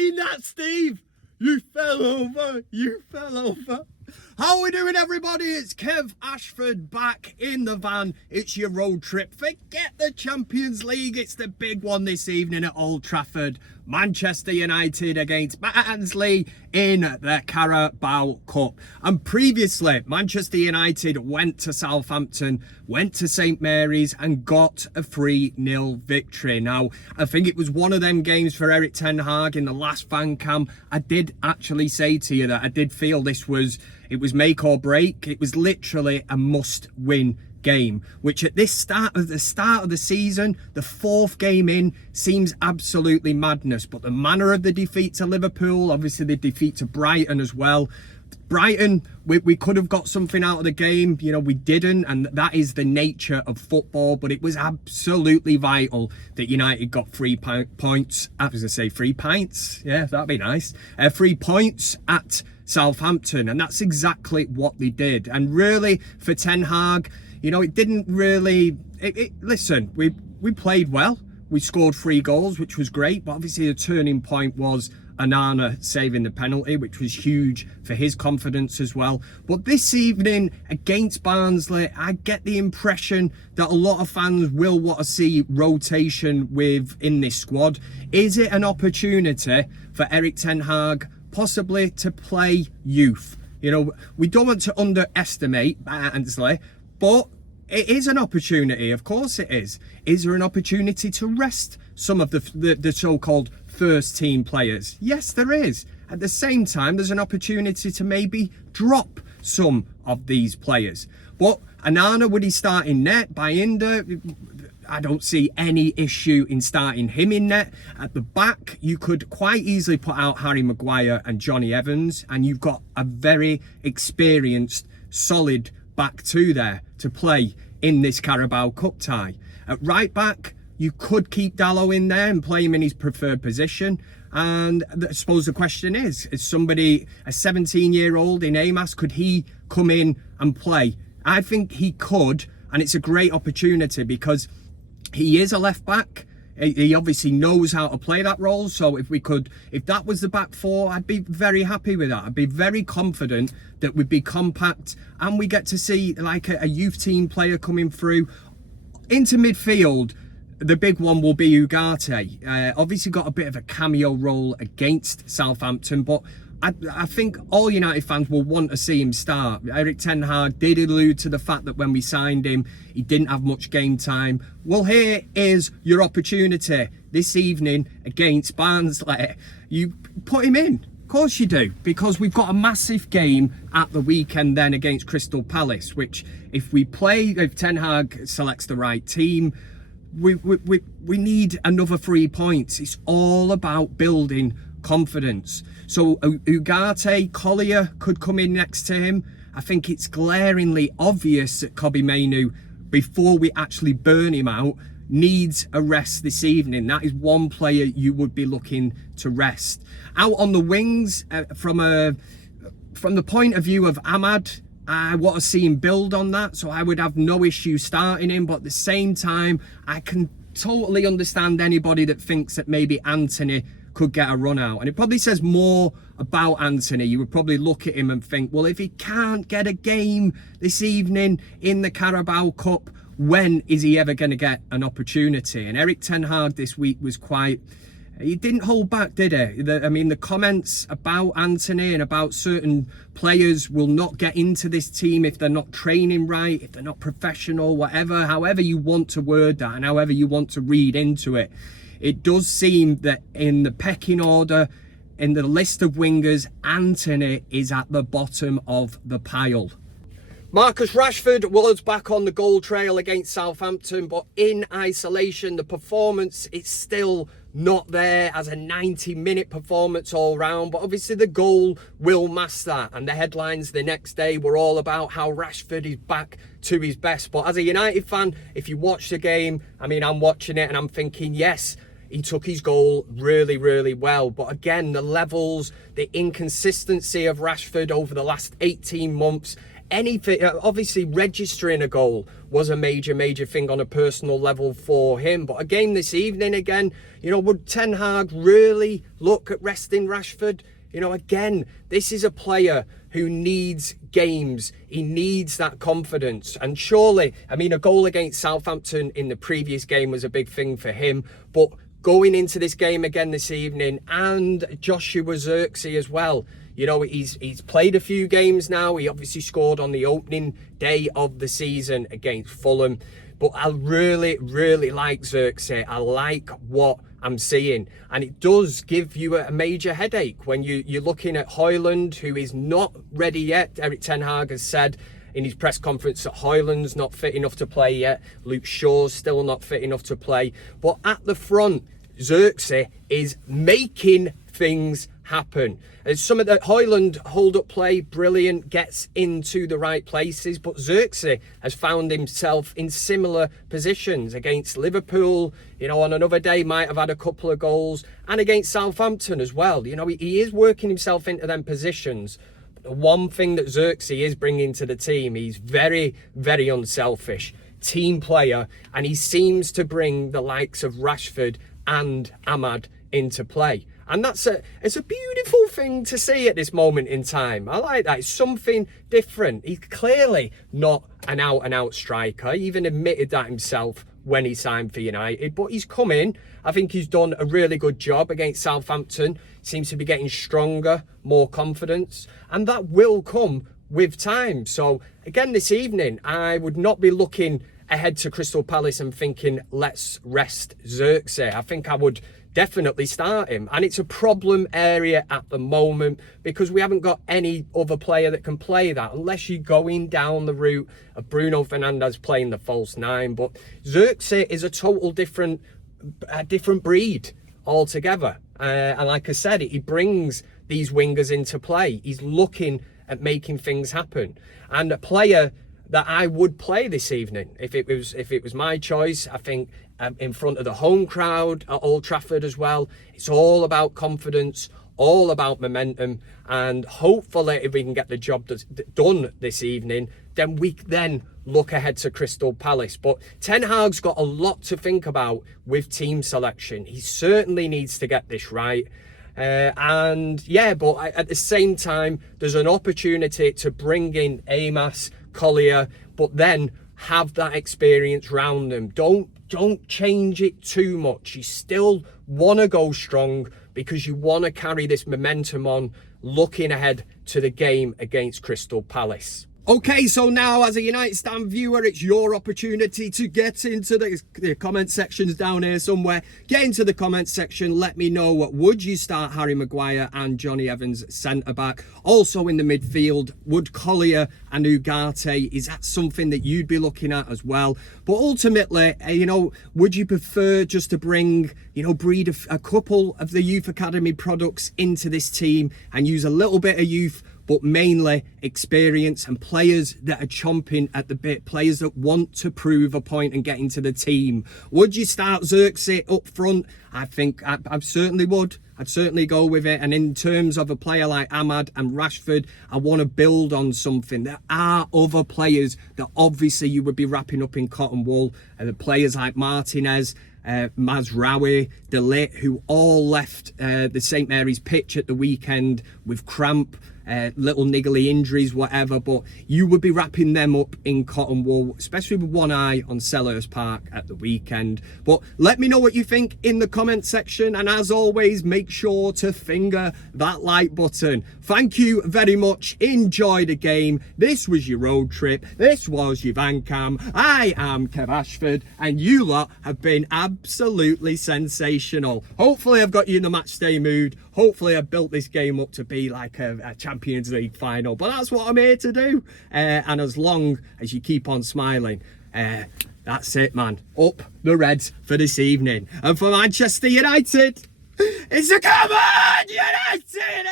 seen that, Steve? You fell over. You fell over. How are we doing, everybody? It's Kev Ashford back in the van. It's your road trip. Forget the Champions League. It's the big one this evening at Old Trafford. Manchester United against Barnsley in the Carabao Cup. And previously, Manchester United went to Southampton, went to St Mary's and got a 3-0 victory. Now, I think it was one of them games for Erik ten Hag in the last fan cam. I did actually say to you that I did feel it was make or break. It was literally a must-win game, which at this start of the season, the fourth game in, seems absolutely madness. But the manner of the defeat to Liverpool, obviously the defeat to Brighton as well. Brighton, we could have got something out of the game, you know, we didn't, and that is the nature of football. But it was absolutely vital that United got 3 points. I was going to say 3 pints, yeah, that'd be nice. 3 points at Southampton, and that's exactly what they did. And really, for Ten Hag, you know, it didn't really... Listen, we played well. We scored 3 goals, which was great. But obviously the turning point was Onana saving the penalty, which was huge for his confidence as well. But this evening against Barnsley, I get the impression that a lot of fans will want to see rotation in this squad. Is it an opportunity for Erik ten Hag possibly to play youth? You know, we don't want to underestimate Barnsley, but it is an opportunity, of course it is. Is there an opportunity to rest some of the so-called first team players? Yes, there is. At the same time, there's an opportunity to maybe drop some of these players. But Onana, would he start in net? Bayinda, I don't see any issue in starting him in net. At the back, you could quite easily put out Harry Maguire and Johnny Evans, and you've got a very experienced, solid back two there to play in this Carabao Cup tie. At right back, you could keep Dalot in there and play him in his preferred position. And I suppose the question is somebody, a 17-year-old in Amos, could he come in and play? I think he could, and it's a great opportunity because he is a left back. He obviously knows how to play that role. So if that was the back four, I'd be very happy with that. I'd be very confident that we'd be compact and we get to see like a youth team player coming through. Into midfield, the big one will be Ugarte. Obviously got a bit of a cameo role against Southampton, but I think all United fans will want to see him start. Erik ten Hag did allude to the fact that when we signed him, he didn't have much game time. Well, here is your opportunity this evening against Barnsley. You put him in. Of course you do, because we've got a massive game at the weekend then against Crystal Palace, which if Ten Hag selects the right team, we need another 3 points. It's all about building confidence. So Ugarte, Collier could come in next to him. I think it's glaringly obvious that Kobbie Mainoo, before we actually burn him out, needs a rest this evening. That is one player you would be looking to rest. Out on the wings, from the point of view of Ahmad, I want to see him build on that, so I would have no issue starting him. But at the same time, I can totally understand anybody that thinks that maybe Anthony could get a run out. And it probably says more about Anthony. You would probably look at him and think, well, if he can't get a game this evening in the Carabao Cup, when is he ever going to get an opportunity? And Erik ten Hag this week was he didn't hold back, did he? The comments about Anthony and about certain players will not get into this team if they're not training right, if they're not professional, whatever, however you want to word that and however you want to read into it. It does seem that in the pecking order, in the list of wingers, Anthony is at the bottom of the pile. Marcus Rashford was back on the goal trail against Southampton, but in isolation, the performance is still not there as a 90-minute performance all round. But obviously the goal will mask that, and the headlines the next day were all about how Rashford is back to his best. But as a United fan, if you watch the game, I'm watching it and I'm thinking, yes, he took his goal really, really well. But again, the levels, the inconsistency of Rashford over the last 18 months, anything. Obviously, registering a goal was a major thing on a personal level for him. But a game this evening, again, would Ten Hag really look at resting Rashford? Again, this is a player who needs games. He needs that confidence. And surely, a goal against Southampton in the previous game was a big thing for him. But going into this game again this evening, and Joshua Zirkzee as well, he's played a few games now. He obviously scored on the opening day of the season against Fulham. But I really like Zirkzee. I like what I'm seeing. And it does give you a major headache when you're looking at Højlund, who is not ready yet. Erik Ten Hag has said in his press conference that Højlund's not fit enough to play yet. Luke Shaw's still not fit enough to play. But at the front, Zirkzee is making things happen. Some of the Højlund hold-up play, brilliant, gets into the right places, but Zirkzee has found himself in similar positions against Liverpool, on another day might have had a couple of goals, and against Southampton as well. He is working himself into them positions. The one thing that Zirkzee is bringing to the team, he's very unselfish, team player, and he seems to bring the likes of Rashford and Ahmad into play. And it's a beautiful thing to see at this moment in time. I like that. It's something different. He's clearly not an out-and-out striker. He even admitted that himself when he signed for United. But he's come in. I think he's done a really good job against Southampton. Seems to be getting stronger, more confidence. And that will come with time. So, again, this evening, I would not be looking ahead to Crystal Palace and thinking, let's rest Zirkzee. I think I would definitely start him, and it's a problem area at the moment because we haven't got any other player that can play that unless you're going down the route of Bruno Fernandes playing the false nine. But Zirkzee is a total different breed altogether, and like I said, he brings these wingers into play. He's looking at making things happen, and a player that I would play this evening if it was my choice. I think in front of the home crowd at Old Trafford as well. It's all about confidence, all about momentum, and hopefully if we can get the job done this evening, then we then look ahead to Crystal Palace. But Ten Hag's got a lot to think about with team selection. He certainly needs to get this right. But at the same time, there's an opportunity to bring in Amos, Collier, but then have that experience round them. Don't change it too much. You still want to go strong because you want to carry this momentum on looking ahead to the game against Crystal Palace. Okay, so now as a United Stand viewer, it's your opportunity to get into the comment sections down here somewhere. Get into the comment section. Let me know, would you start Harry Maguire and Johnny Evans centre-back? Also in the midfield, would Collier and Ugarte, is that something that you'd be looking at as well? But ultimately, would you prefer just to bring, breed a couple of the youth academy products into this team and use a little bit of youth, but mainly experience and players that are chomping at the bit, players that want to prove a point and get into the team? Would you start Zirkzee up front? I think I certainly would. I'd certainly go with it. And in terms of a player like Ahmad and Rashford, I want to build on something. There are other players that obviously you would be wrapping up in cotton wool. The players like Martinez, Mazraoui, De Ligt, who all left the St Mary's pitch at the weekend with cramp, little niggly injuries, whatever, but you would be wrapping them up in cotton wool, especially with one eye on Selhurst Park at the weekend. But let me know what you think in the comment section, and as always, make sure to finger that like button. Thank you very much. Enjoy the game. This was your road trip. This was your van cam. I am Kev Ashford, and you lot have been absolutely sensational. Hopefully I've got you in the match day mood. Hopefully I built this game up to be like a Champions League final, but that's what I'm here to do. And as long as you keep on smiling, that's it, man. Up the Reds for this evening. And for Manchester United, it's a come on, United!